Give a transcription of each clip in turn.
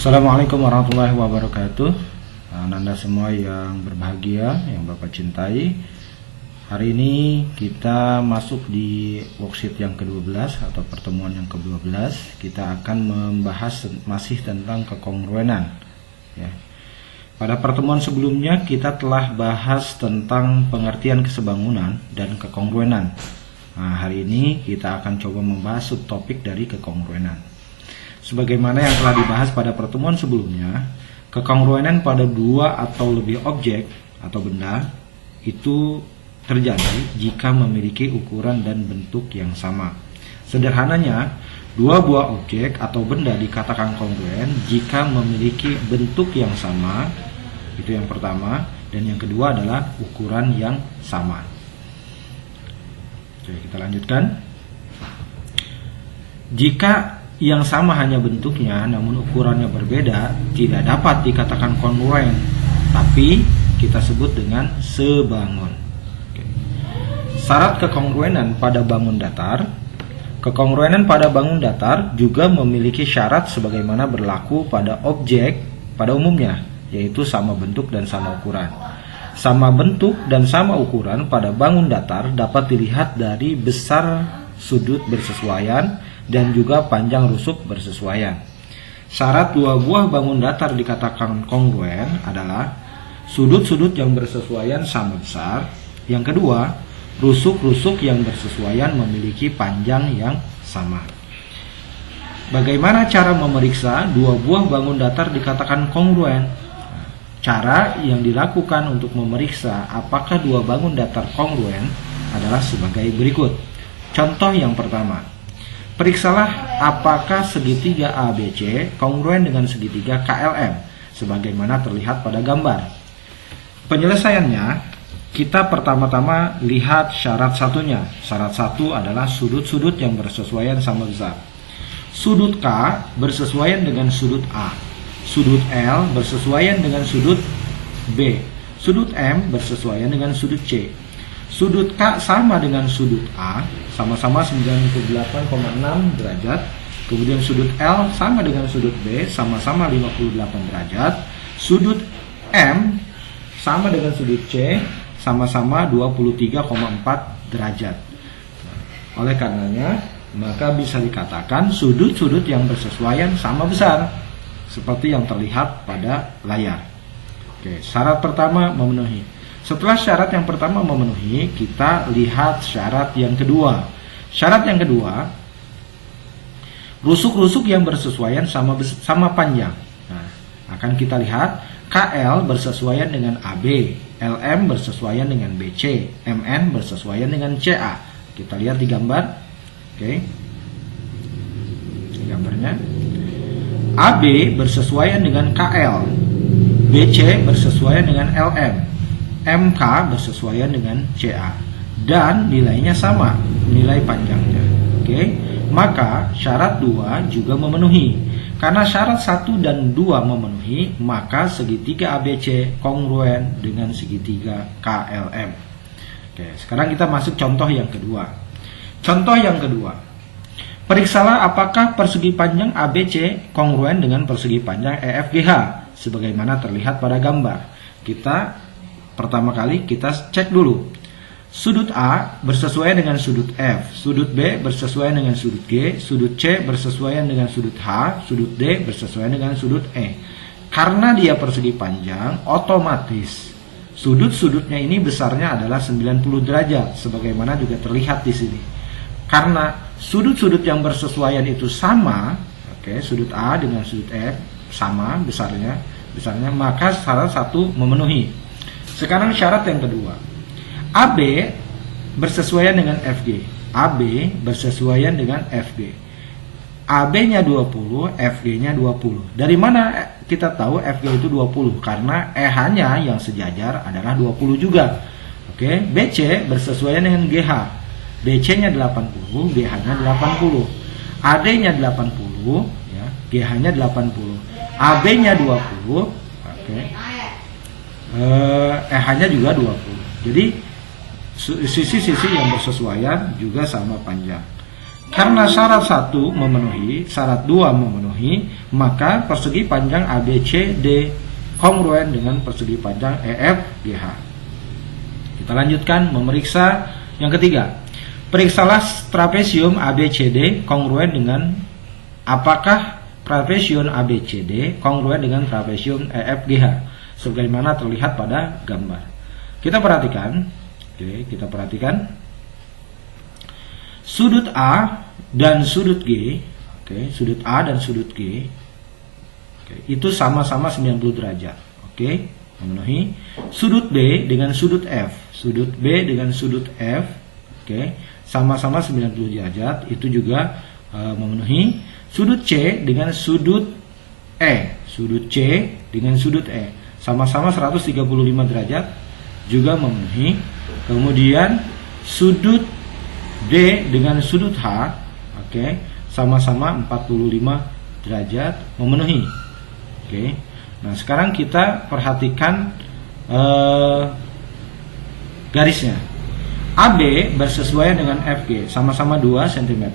Assalamualaikum warahmatullahi wabarakatuh. Anda semua yang berbahagia, yang Bapak cintai. Hari ini kita masuk di worksheet yang ke-12 atau pertemuan yang ke-12. Kita akan membahas masih tentang kekongruenan ya. Pada pertemuan sebelumnya kita telah bahas tentang pengertian kesebangunan dan kekongruenan. Hari ini kita akan coba membahas subtopik dari kekongruenan. Sebagaimana yang telah dibahas pada pertemuan sebelumnya, kekongruenan pada dua atau lebih objek atau benda itu terjadi jika memiliki ukuran dan bentuk yang sama. Sederhananya, dua buah objek atau benda dikatakan kongruen jika memiliki bentuk yang sama, itu yang pertama, dan yang kedua adalah ukuran yang sama. Oke, kita lanjutkan. Jika yang sama hanya bentuknya namun ukurannya berbeda, tidak dapat dikatakan kongruen, tapi kita sebut dengan sebangun. Oke. Syarat kekongruenan pada bangun datar. Kekongruenan pada bangun datar juga memiliki syarat sebagaimana berlaku pada objek pada umumnya, yaitu sama bentuk dan sama ukuran. Sama bentuk dan sama ukuran pada bangun datar dapat dilihat dari besar sudut bersesuaian dan juga panjang rusuk bersesuaian. Syarat dua buah bangun datar dikatakan kongruen adalah sudut-sudut yang bersesuaian sama besar. Yang kedua, rusuk-rusuk yang bersesuaian memiliki panjang yang sama. Bagaimana cara memeriksa dua buah bangun datar dikatakan kongruen? Cara yang dilakukan untuk memeriksa apakah dua bangun datar kongruen adalah sebagai berikut. Contoh yang pertama, periksalah apakah segitiga ABC kongruen dengan segitiga KLM sebagaimana terlihat pada gambar. Penyelesaiannya, kita pertama-tama lihat syarat satunya. Syarat satu adalah sudut-sudut yang bersesuaian sama besar. Sudut K bersesuaian dengan sudut A. Sudut L bersesuaian dengan sudut B. Sudut M bersesuaian dengan sudut C. Sudut K sama dengan sudut A, sama-sama 98,6 derajat. Kemudian sudut L sama dengan sudut B, sama-sama 58 derajat. Sudut M sama dengan sudut C, sama-sama 23,4 derajat. Oleh karenanya, maka bisa dikatakan sudut-sudut yang bersesuaian sama besar, seperti yang terlihat pada layar. Oke, syarat pertama memenuhi. Setelah syarat yang pertama memenuhi, kita lihat syarat yang kedua. Syarat yang kedua, rusuk-rusuk yang bersesuaian sama panjang. Nah, akan kita lihat KL bersesuaian dengan AB, LM bersesuaian dengan BC, MN bersesuaian dengan CA. Kita lihat di gambar. Oke. Ini gambarnya. AB bersesuaian dengan KL, BC bersesuaian dengan LM, MK bersesuaian dengan CA, dan nilainya sama, nilai panjangnya. Oke, maka syarat 2 juga memenuhi. Karena syarat 1 dan 2 memenuhi, maka segitiga ABC kongruen dengan segitiga KLM. Oke, sekarang kita masuk contoh yang kedua. Contoh yang kedua, periksalah apakah persegi panjang ABC kongruen dengan persegi panjang EFGH sebagaimana terlihat pada gambar. Pertama kali kita cek dulu. Sudut A bersesuaian dengan sudut F, sudut B bersesuaian dengan sudut G, sudut C bersesuaian dengan sudut H, sudut D bersesuaian dengan sudut E. Karena dia persegi panjang, otomatis sudut-sudutnya ini besarnya adalah 90 derajat sebagaimana juga terlihat di sini. Karena sudut-sudut yang bersesuaian itu sama, oke, sudut A dengan sudut F sama besarnya, maka syarat 1 memenuhi. Sekarang syarat yang kedua, AB bersesuaian dengan FG, AB bersesuaian dengan FG. AB-nya 20, FG-nya 20. Dari mana kita tahu FG itu 20? Karena EH-nya yang sejajar adalah 20 juga. Oke, BC bersesuaian dengan GH. BC-nya 80, GH-nya 80. AD-nya 80, ya, GH-nya 80. AB-nya 20, oke. EH-nya juga 20. Jadi sisi-sisi yang bersesuaian juga sama panjang. Karena syarat 1 memenuhi, syarat 2 memenuhi, maka persegi panjang ABCD kongruen dengan persegi panjang EFGH. Kita lanjutkan memeriksa yang ketiga. Periksalah trapesium ABCD kongruen dengan apakah trapesium ABCD kongruen dengan trapesium EFGH sebagaimana terlihat pada gambar. Kita perhatikan, kita perhatikan sudut A dan sudut G, sudut A dan sudut G, itu sama-sama 90 derajat, memenuhi. Sudut B dengan sudut F, sudut B dengan sudut F, sama-sama 90 derajat, itu juga memenuhi. Sudut C dengan sudut E, sudut C dengan sudut E, sama-sama 135 derajat, juga memenuhi. Kemudian sudut D dengan sudut H, sama-sama 45 derajat, memenuhi. Nah sekarang kita perhatikan garisnya. AB bersesuaian dengan FG, sama-sama 2 cm,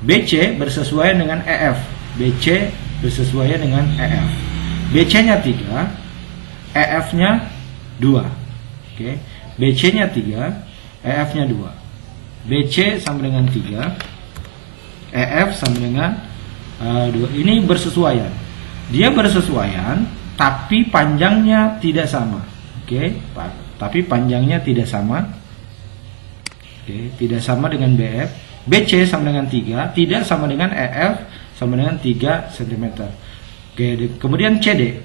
BC bersesuaian dengan EF, BC bersesuaian dengan EF. BC-nya 3, EF-nya 2. BC-nya 3, EF-nya 2. BC sama dengan 3, EF sama dengan 2. Ini bersesuaian. Dia bersesuaian, tapi panjangnya tidak sama. Tapi panjangnya tidak sama. Tidak sama dengan BF. BC sama dengan 3, tidak sama dengan EF sama dengan 3 cm. Kemudian CD.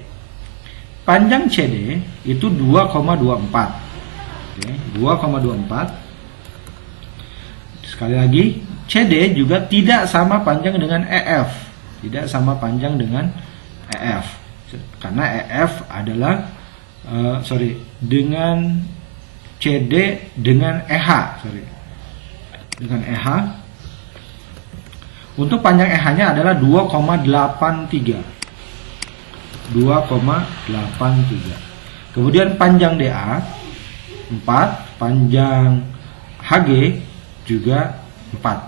Panjang CD itu 2,24. 2,24. Sekali lagi, CD juga tidak sama panjang dengan EF. Tidak sama panjang dengan EF. Karena EF adalah dengan CD dengan EH, dengan EH. Untuk panjang EH-nya adalah 2,83. 2,83. Kemudian panjang DA 4, panjang HG juga 4.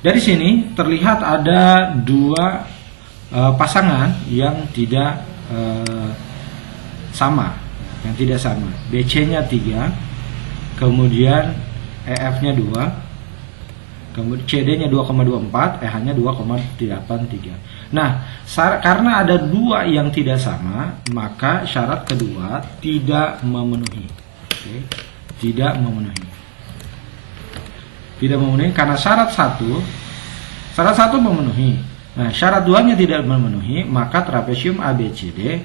Dari sini terlihat ada 2 pasangan yang tidak sama, BC-nya 3, kemudian EF-nya 2, kemudian CD-nya 2,24, EH-nya 2,83. Nah, karena ada 2 yang tidak sama, maka syarat kedua tidak memenuhi. Tidak memenuhi karena syarat 1 memenuhi. Nah, syarat 2-nya tidak memenuhi, maka trapesium ABCD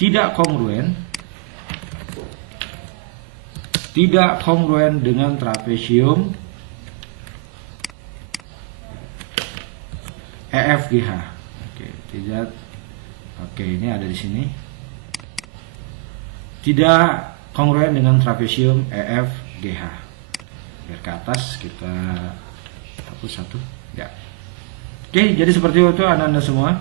tidak kongruen dengan trapesium EFGH. Ini ada di sini. Tidak kongruen dengan trapesium EFGH. Biar ke atas kita hapus 1. Ya. Jadi seperti itu anak-anak semua.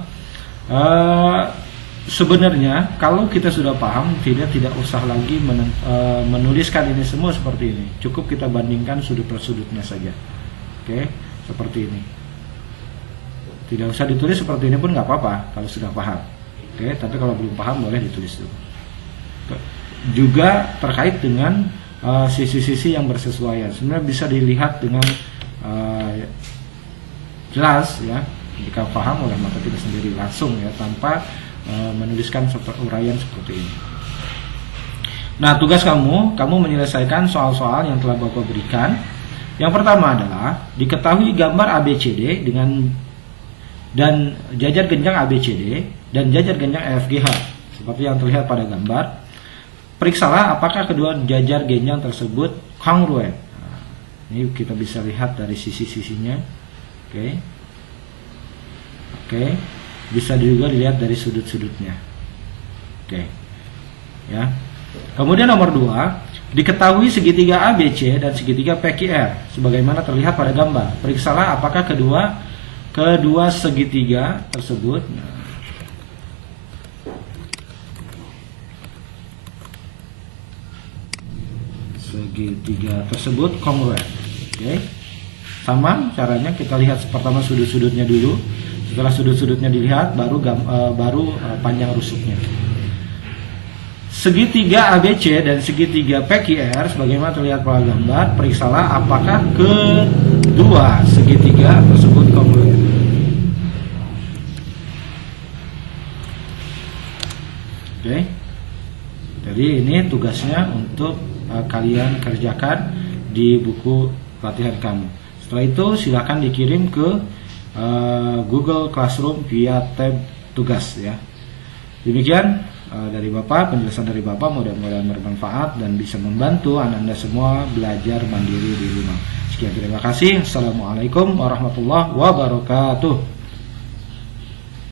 Sebenarnya kalau kita sudah paham, tidak usah lagi menuliskan ini semua seperti ini. Cukup kita bandingkan sudut per sudutnya saja. Seperti ini. Tidak usah ditulis seperti ini pun nggak apa-apa kalau sudah paham. Tapi kalau belum paham boleh ditulis dulu. Juga terkait dengan sisi-sisi yang bersesuaian, sebenarnya bisa dilihat dengan jelas ya, jika paham oleh mata kita sendiri langsung ya, tanpa menuliskan uraian seperti ini. Nah, tugas kamu menyelesaikan soal-soal yang telah Bapak berikan. Yang pertama adalah diketahui gambar ABCD dan jajar genjang ABCD dan jajar genjang EFGH seperti yang terlihat pada gambar. Periksalah apakah kedua jajar genjang tersebut kongruen. Nah, ini kita bisa lihat dari sisi-sisinya. Bisa juga dilihat dari sudut-sudutnya. Ya. Kemudian nomor 2, diketahui segitiga ABC dan segitiga PQR sebagaimana terlihat pada gambar. Periksalah apakah kedua segitiga tersebut segitiga tersebut kongruen. Oke. Sama caranya, kita lihat pertama sudut-sudutnya dulu. Setelah sudut-sudutnya dilihat, baru panjang rusuknya. Segitiga ABC dan segitiga PQR sebagaimana terlihat pada gambar, periksalah apakah kedua segitiga tersebut kongruen. Oke. Jadi ini tugasnya untuk kalian kerjakan di buku latihan kamu. Setelah itu silakan dikirim ke Google Classroom via tab tugas ya. Demikian dari Bapak, penjelasan dari Bapak mudah-mudahan bermanfaat dan bisa membantu Anda semua belajar mandiri di rumah. Sekian, terima kasih. Assalamualaikum warahmatullahi wabarakatuh.